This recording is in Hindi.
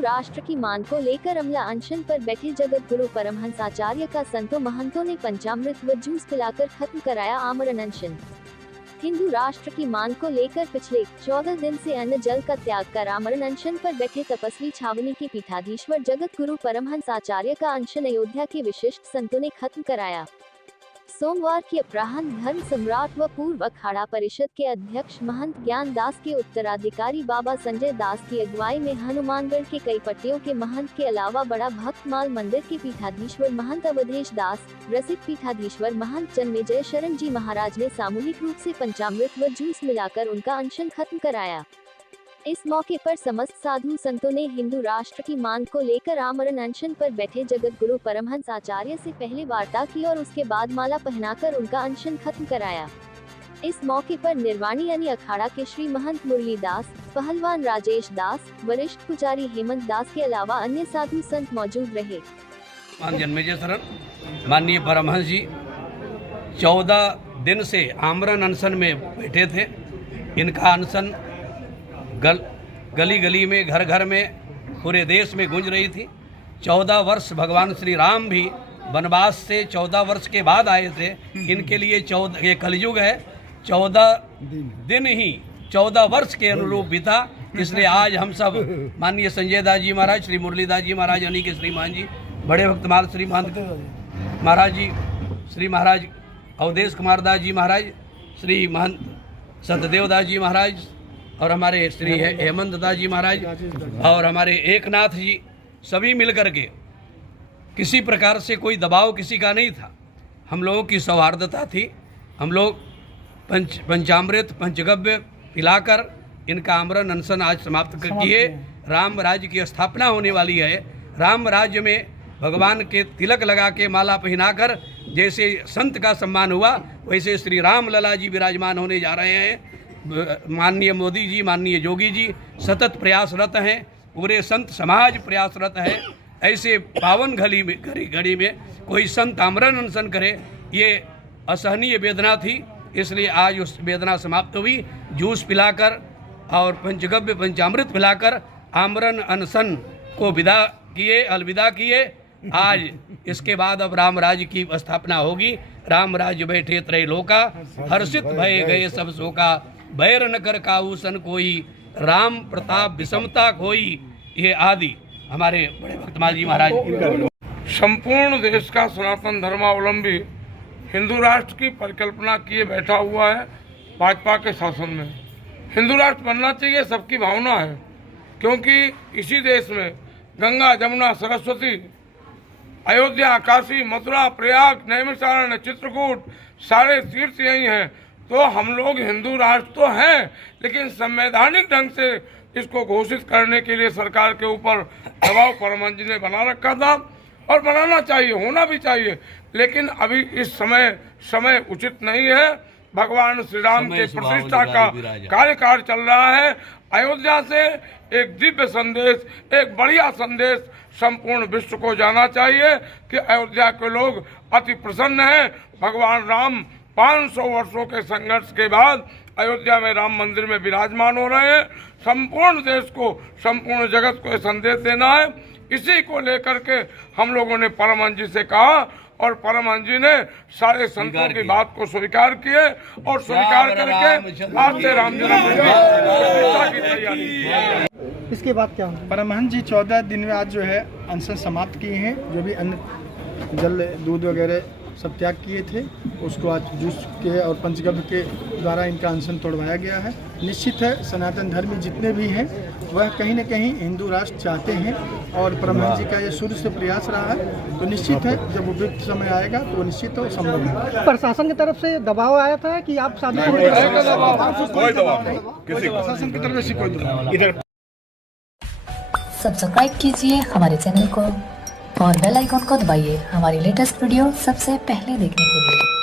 राष्ट्र की मांग को लेकर अमला अनशन पर बैठे जगत गुरु परमहंस आचार्य का संतों महंतों ने पंचामृत व जूस पिलाकर खत्म कराया आमरण अनशन। हिंदू राष्ट्र की मांग को लेकर पिछले 14 दिन से अन्न जल का त्याग कर आमरण अनशन पर बैठे तपस्वी छावनी के पीठाधीश्वर जगत गुरु परमहंस आचार्य का अनशन अयोध्या के विशिष्ट संतों ने खत्म कराया। सोमवार की अपराह्न धर्म सम्राट व पूर्व अखाड़ा परिषद के अध्यक्ष महंत ज्ञान दास के उत्तराधिकारी बाबा संजय दास की अगुवाई में हनुमानगढ़ के कई पट्टियों के महंत के अलावा बड़ा भक्तमाल मंदिर के पीठाधीश्वर महंत अवधेश दास, रसिक पीठाधीश्वर महंत जन्मेजय शरण जी महाराज ने सामूहिक रूप से पंचामृत व जूस मिलाकर उनका अनशन खत्म कराया। इस मौके पर समस्त साधु संतों ने हिंदू राष्ट्र की मांग को लेकर आमरण अनशन पर बैठे जगत गुरु परमहंस आचार्य से पहले वार्ता की और उसके बाद माला पहनाकर उनका अनशन खत्म कराया। इस मौके पर निर्वाणी यानी अखाड़ा के श्री महंत मुरली दास, पहलवान राजेश दास, वरिष्ठ पुजारी हेमंत दास के अलावा अन्य साधु संत मौजूद रहे। जन्मेजय शरण माननीय परमहंस जी 14 दिन से आमरण अनशन में बैठे थे। इनका अनशन गली गली में, घर घर में, पूरे देश में गूंज रही थी। 14 वर्ष भगवान श्री राम भी वनवास से 14 वर्ष के बाद आए थे। इनके लिए 14 ये कलयुग है, 14 दिन ही 14 वर्ष के अनुरूप बीता। इसलिए आज हम सब माननीय संजय दास जी महाराज, श्री मुरलीदास जी महाराज यानी कि श्रीमान जी, बड़े भक्तमाल श्री महंत महाराज जी, श्री महाराज अवधेश कुमार दास जी महाराज, श्री महंत सतदेव दास जी महाराज और हमारे श्री हेमंत दास जी महाराज और हमारे एकनाथ जी, सभी मिलकर के, किसी प्रकार से कोई दबाव किसी का नहीं था। हम लोगों की सौहार्दता थी। हम लोग पंचामृत पंचगव्य पिलाकर इनका आमरण अनशन आज समाप्त किए। राम राज्य की स्थापना होने वाली है। राम राज्य में भगवान के तिलक लगा के माला पहनाकर जैसे संत का सम्मान हुआ, वैसे श्री राम लला जी विराजमान होने जा रहे हैं। माननीय मोदी जी, माननीय योगी जी सतत प्रयासरत हैं। पूरे संत समाज प्रयासरत है। ऐसे पावन घड़ी में कोई संत आमरण अनशन करे, ये असहनीय वेदना थी। इसलिए आज उस वेदना समाप्त हुई। जूस पिलाकर और पंचगव्य पंचामृत पिलाकर आमरण अनशन को अलविदा किए। आज इसके बाद अब राम राज्य की स्थापना होगी। राम राज्य बैठे त्रैलोका, हर्षित भय गए सब शोका, बैर न कर काऊसन कोई, राम प्रताप विषमता कोई। ये आदि हमारे बड़े भक्तमाल जी महाराज। संपूर्ण देश का सनातन धर्मावलंबी हिंदू राष्ट्र की परिकल्पना किए बैठा हुआ है। भाजपा के शासन में हिंदू राष्ट्र बनना चाहिए, सबकी भावना है। क्योंकि इसी देश में गंगा, जमुना, सरस्वती, अयोध्या, काशी, मथुरा, प्रयाग, नैमिषारण्य, चित्रकूट, सारे तीर्थ यही हैं। तो हम लोग हिंदू राष्ट्र तो हैं, लेकिन संवैधानिक ढंग से इसको घोषित करने के लिए सरकार के ऊपर दबाव परमहंस जी ने बना रखा था और बनाना चाहिए, होना भी चाहिए। लेकिन अभी इस समय उचित नहीं है। भगवान श्री राम के प्रतिष्ठा का कार्यकाल चल रहा है। अयोध्या से एक दिव्य संदेश, एक बढ़िया संदेश संपूर्ण विश्व को जाना चाहिए कि अयोध्या के लोग अति प्रसन्न हैं। भगवान राम 500 वर्षों के संघर्ष के बाद अयोध्या में राम मंदिर में विराजमान हो रहे हैं। संपूर्ण देश को, संपूर्ण जगत को संदेश देना है। इसी को लेकर के हम लोगों ने परमहंस जी से कहा और परमहंस जी ने सारे संतों की बात को स्वीकार किए और स्वीकार करके आज से राम प्रतिष्ठा की तैयारी। इसके बाद क्या होगा? परमहंस जी 14 दिन में आज जो है अनशन समाप्त किए हैं। जो भी अन्न जल दूध वगैरह सब त्याग किए थे, उसको आज जूस के और पंचगव्य के द्वारा इनका अनशन तोड़वाया गया है। निश्चित है सनातन धर्मी जितने भी हैं वह कहीं न कहीं हिंदू राष्ट्र चाहते हैं और परमहंस जी का ये शुरू से प्रयास रहा है। तो निश्चित है जब उपयुक्त समय आएगा तो निश्चित हो संभव है। प्रशासन की तरफ से दबाव आया था कि आप शादी कोई दबाव नहीं, प्रशासन की तरफ से कोई दबाव। इधर सब्सक्राइब कीजिए हमारे चैनल को और बेल आइकॉन को दबाइए हमारी लेटेस्ट वीडियो सबसे पहले देखने के लिए।